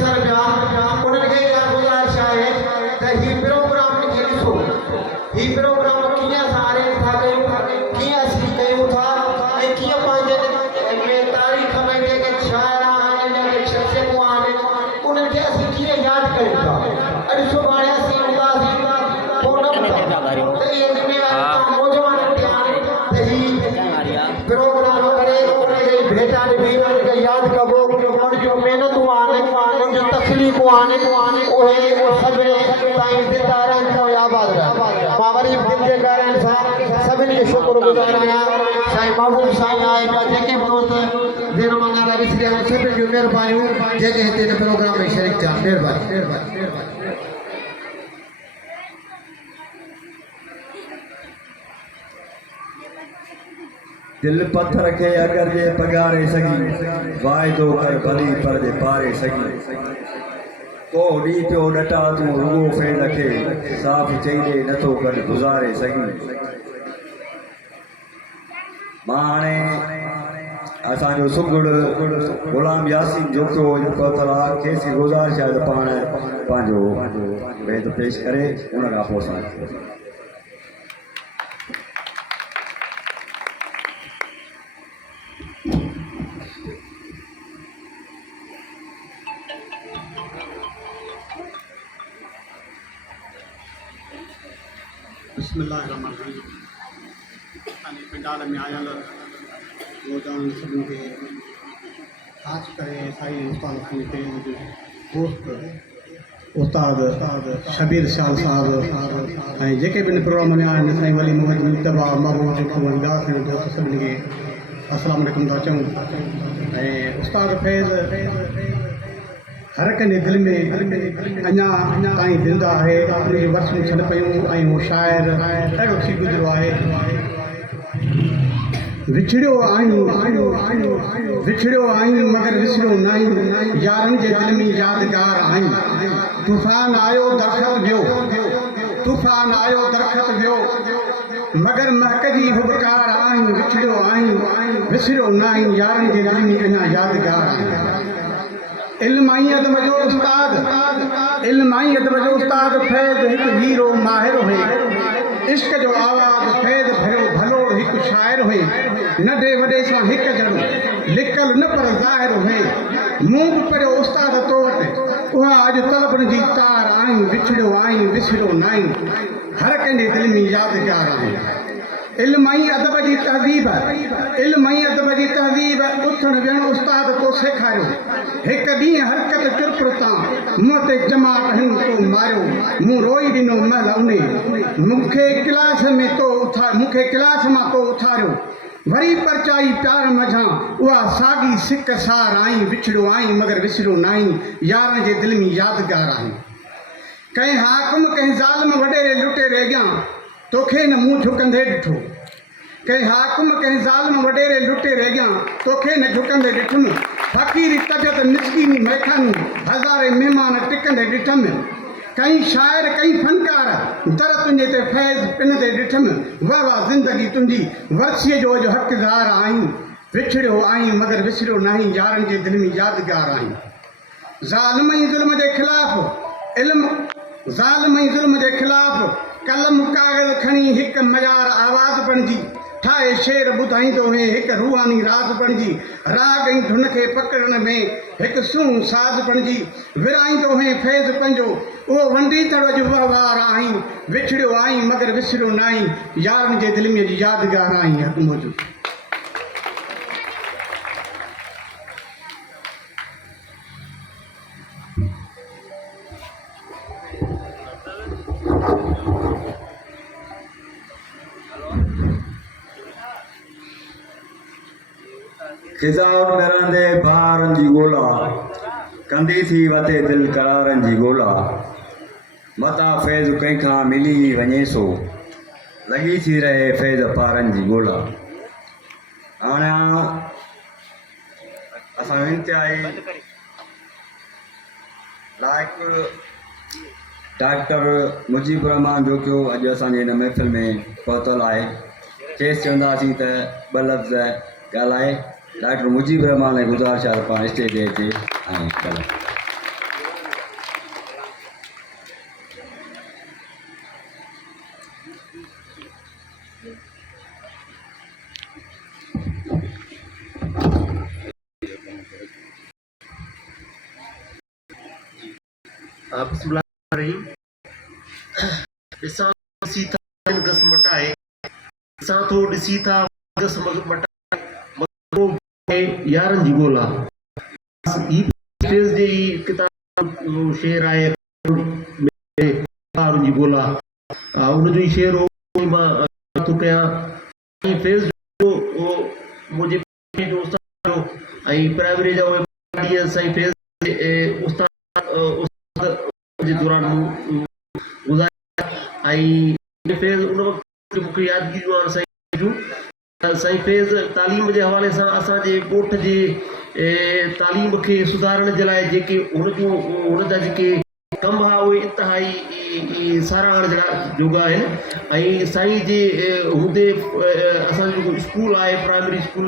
कैंसर पिया उन्हनि खे इहा गुज़ारिश आहे त हीउ प्रोग्राम खे ॾिसो हीउ प्रोग्राम कीअं असां अरेंज था कयूं कीअं असीं कयूं था ऐं कीअं पंहिंजे में तारीख़ में जेके शाइर आहिनि जेके शख़्सियतूं आहिनि उन्हनि खे असीं कीअं यादि कयूं था अॼु सुभाणे असीं हूंदासीं पोइ न हूंदा त इहे ज़िमेवारी तव्हां नौजवाननि ते आहे त हीउ प्रोग्राम करे भेटा ॾिनी उनखे यादि कबो उन जूं महिनतूं आहिनि उन जूं तकलीफ़ूं आहिनि उहे सभिनी ताईं ज़िंदा रहनि ऐं आबाद रहनि मां वरी दिलि जे ॻाल्हाइण सां सभिनी खे शुक्रगुज़ार आहियां साईं महबूब साईं आहे पिया जेके बि दोस्त दिन मां नाला विसरी आहिनि सभिनी जूं महिरबानियूं जेके हिते हिन प्रोग्राम में शरीक थिया महिरबानी दिल पत्थर के अगर जे पगारे सगी वायदो कर भली पर जे पारे सगी को डी पियो डटा तू रुगो फैल खे साफ चई दे नथो कर गुज़ारे सगी मां हाणे असांजो सुगुड़ गुलाम यासीन जोखियो पतला खेसी गुज़ारिश आहे त पाण पंहिंजो भेद पेश करे उन खां पोइ असां बिस्मिल्लाहिर्रहमानिर्रहीम असांजे पंडाल में आयल नौजवान सभिनी खे ख़ासि करे साईं उस्ताद दोस्त उस्ताद शबीर शाह साहब ऐं जेके बि हिन प्रोग्राम में आहिनि साईं वली मोहम्मद मुस्तफ़ा महबूब जेको ॿिया साईं दोस्त सभिनी खे अस्सलाम वालेकुम था चऊं ऐं उस्ताद फैज़ हर कंहिंजे दिलि में अञा ताईं ज़िंदा आहे उनजी वर्सूं छॾ पियूं ऐं उहो शाइर अहिड़ो थी गुज़रियो आहे विछड़ियो आहियूं मगर विसरियो न आहियूं यारनि जे दिलि में यादगार आहियूं तूफ़ान आयो दरख़्त वियो मगर महकजी हुबकार आहियूं विछड़ियो आहियूं विसरियो न आहियूं यारनि जे दिलि में अञा यादगार आहियूं इल्माई अदब जो उस्ताद फैज़ हिकु हीरो माहिर हुए इश्क जो आवाज़ फैज़ भरियो भलो हिकु शाइर हुए नंढे वॾे सां हिकु जहिड़ो लिकल न पर ज़ाहिर हुए मूं बि पढ़ियो उस्ताद तो वटि उहा अॼु तलबनि जी तार आहियूं विछड़ियो आहियूं विसरियो न आहियूं हर कंहिंजे दिलि में यादगार आहियूं इल्माई अदब जी तहज़ीब उथण विहण उस्ताद तो सेखारियो हिकु ॾींहुं हरकत चुरपुर तां मूं ते जमात हिन तो मारियो मूं रोई ॾिनो महिल उन मूंखे क्लास मां तो उथारियो वरी परचाई प्यार मझां उहा साॻी सिक सार आहीं विछड़ियो आहीं मगर विसरियो न आहीं यारनि जे दिलि में यादगार आहीं कंहिं हाकुम कंहिं ज़ालिम वॾेरे लुटेरे अॻियां तोखे न मूं झुकंदे ॾिठो कंहिं हाकुम कंहिं ज़ालिम वॾेरे लुटेरे अॻियां तोखे न झुकंदे ॾिठुमि फ़क़ीरी तबियत मिसकीनी मैखानी हज़ारे महिमान टिकंदे ॾिठमि कई शाइर कई फनकार दर तुंहिंजे ते फैज़ पिनंदे ॾिठमि वाह वाह ज़िंदगी तुंहिंजी वर्सीअ जो अॼु हक़दार आहीं विछड़ियो आहीं मगर विसरियो न आहीं यारनि जे दिलि में यादगार आहीं ज़ालिम ऐं ज़ुल्म जे ख़िलाफ़ कलम काग़ज़ खणी हिकु मयार आवाज़ बणिजी ठाहे शेर ॿुधाईंदो हुए हिकु रूहानी राज़ बणिजी राग ऐं धुन खे पकड़ण में हिकु सूं साज़ बणिजी विराईंदो हुए फैज़ पंहिंजो उहो वंडी तड़ जो वहिंवार आहीं विछड़ियो आहीं मगर विसरियो न आहीं यारनि जे दिलि में यादगार आहीं हक़ मौजूद खिज़ाउन में रहंदे बहारनि जी ॻोल्हा कंदी थी वते दिलि करारनि जी ॻोल्हा मतां फैज़ कंहिंखां मिली वञे सो लॻी थी रहे फैज़ पारनि जी ॻोल्हा हाणे असां इंतिहाई लाइक़ु डॉक्टर मुजीब रहमान जो कि अॼु असांजे हिन महफ़िल में पहुतल आहे खेसि चवंदासीं त ॿ लफ़्ज़ ॻाल्हाए डॉक्टर मुजीब रहमान गुज़ारिश आहे पाण स्टेज ते अचे ऐं ॻाल्हाए बिस्मिल्लाहिर्रहमानिर्रहीम। ॾिसां ॾिसी था दस मटाए, ॾिसां थो ॾिसी था दस मटाए यारनि जी ॻोल्हा। ही फेज़ जे ही किताब शेर आहे यारनि जी ॻोल्हा, उनजो ई शेर हो मां थो कयां। फेज़ जो मुंहिंजे जो उस्ताद ऐं प्राइमरी जा उहे साईं फेज़ उस्ताद जे दौरान गुज़ारिया ऐं फेज़ उन वक़्तु मूंखे यादगिरियूं आहिनि साईं फेज़ तालीम जे हवाले सां असांजे ॻोठ जे तालीम खे सुधारण जे लाइ जेके हुन जा जेके कम हुआ उहे इंतिहाई साराहण जोगा आहिनि। ऐं साईं जे हूंदे असांजो जेको स्कूल आहे primary school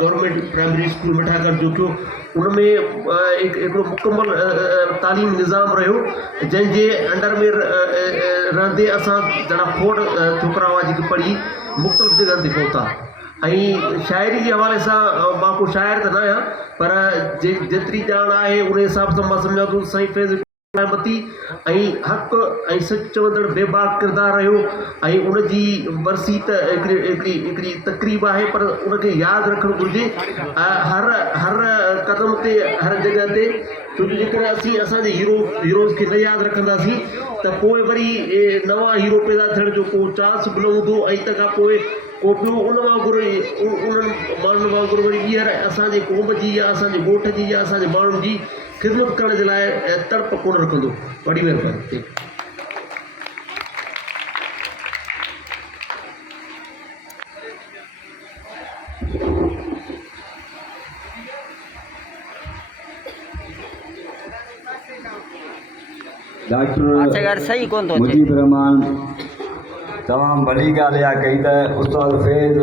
government primary school Mithagarh जो थियो, उनमें हिकिड़ो मुकमल तालीम निज़ाम रहियो जंहिंजे अंडर में रहंदे असां ॼणा खोड़ छोकिरा हुआ जेके पढ़ी मुख़्तलिफ़ जॻहनि ते पहुता। ऐं शाइरी जे हवाले सां मां को शाइर त न आहियां, पर जेतिरी ॼाण आहे उन हिसाब सां मां सम्झां थो साईं फैज़ मती ऐं हक़ ऐं सच चवंदड़ बेबाक किरदारु रहियो। ऐं उनजी बरसी त हिकिड़ी तक़रीब आहे, पर उनखे यादि रखणु घुरिजे हर क़दम ते हर जॻह ते, छोजो जेकर असांजे हीरोज़ खे न यादि रखंदासीं त पोइ वरी नवां हीरो पैदा थियण जो को चांस बि न हूंदो। ऐं तंहिंखां पोइ को ॿियो उन वांगुरु उन्हनि माण्हुनि वांगुरु वरी ॿीहर असांजे क़ौम जी या असांजे ॻोठ जी या असांजे माण्हुनि जी ख़िदमत करण जे लाइ तड़प कोन रखंदो। वॾी महिरबानी। डॉक्टर मुजीब रहमान तमामु भली ॻाल्हि इहा कई त उस्ताद फैज़